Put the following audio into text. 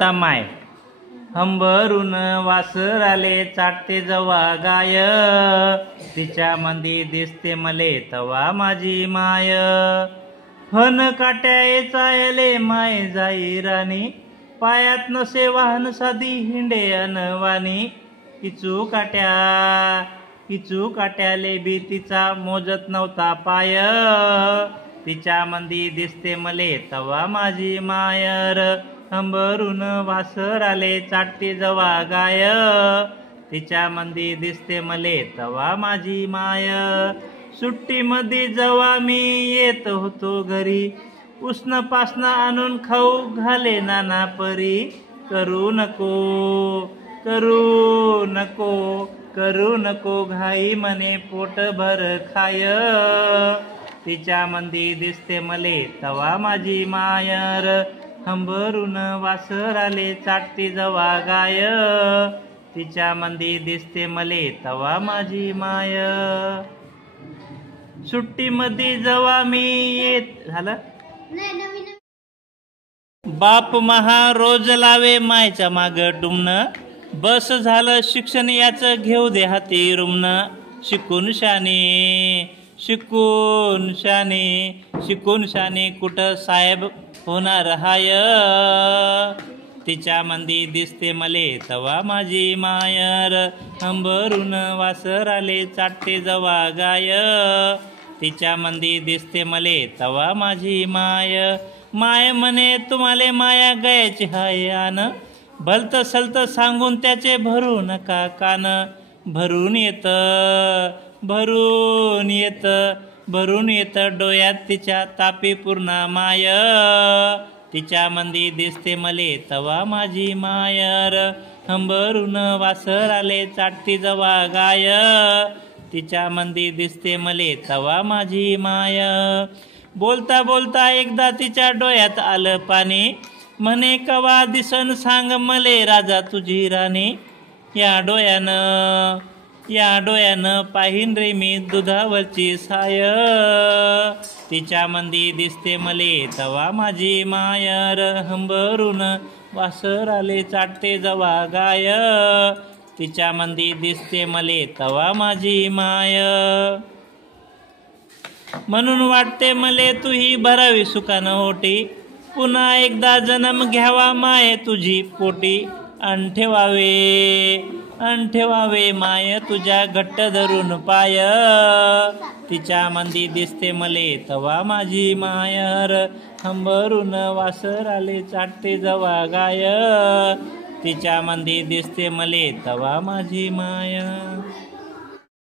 बोलता माय हंबरून वासराले चाटते जवा गाय तिच्या मंदी दिसते मले तवा माझी माय हन काट्या चायले माय जाई राणी पायात नसे वाहन साधी हिंडे अनवानी किचू काट्याले बी तिचा मोजत नव्हता पाय तिच्या मंदी दिसते मले तवा माझी मायर हंबरून वासराले चाटते जवा गाय तिच्या मंदी दिसते मले तवा माझी माय सुट्टी मध्ये जवा मी येत होतो घरी उष्ण पासन आणून खाऊ घाले नाना परी करू नको घाई मने पोट भर खाय तिच्या मंदी दिसते मले तवा माझी मायर हंबरून वासराले चाटते जवा गाय तिच्या मंदी दिसते मले तवा माझी माय सुट्टी मध्ये जवा मी येत झालं बाप महा रोज लावे मायच्या माग डुमन बस झालं शिक्षण याचं घेऊ दे हाती रुमन शिकून शाने कुठं साहेब होणार हाय तिच्या मंदी दिसते मले तवा माझी मायर हंबरून वासराले चाटते जवा गाय तिच्या मंदी दिसते मले तवा माझी माय म्हणे तुम्हाले माया गयाची हाय आन भलत सलत सांगून त्याचे भरू नका कान भरून येत डोळ्यात तिच्या तापी पूर्ण माय तिच्या मंदी दिसते मले तवा माझी मायर हंबरून वासराले चाटती जवा गाय तिच्या मंदी दिसते मले तवा माझी माय बोलता बोलता एकदा तिच्या डोळ्यात आलं पाणी म्हणे कवा दिसन सांग मले राजा तुझी राणी या डोळ्यानं पाहिन रे मी दुधावरची साय तिच्या मंदी दिसते मले तवा माझी मायर हंबरून वासराले चाटते जवा गाय तिच्या मंदी दिसते मले तवा माझी माय म्हणून वाटते मले तू ही भरावी सुखानं ओटी पुन्हा एकदा जन्म घ्यावा माय तुझी पोटी अन ठेवावे माय तुझ्या घट्ट धरून पाय तिच्या मंदी दिसते मले तवा माझी मायर हंबरून वासराले चाटते जवा गाय तिच्या मंदी दिसते मले तवा माझी माय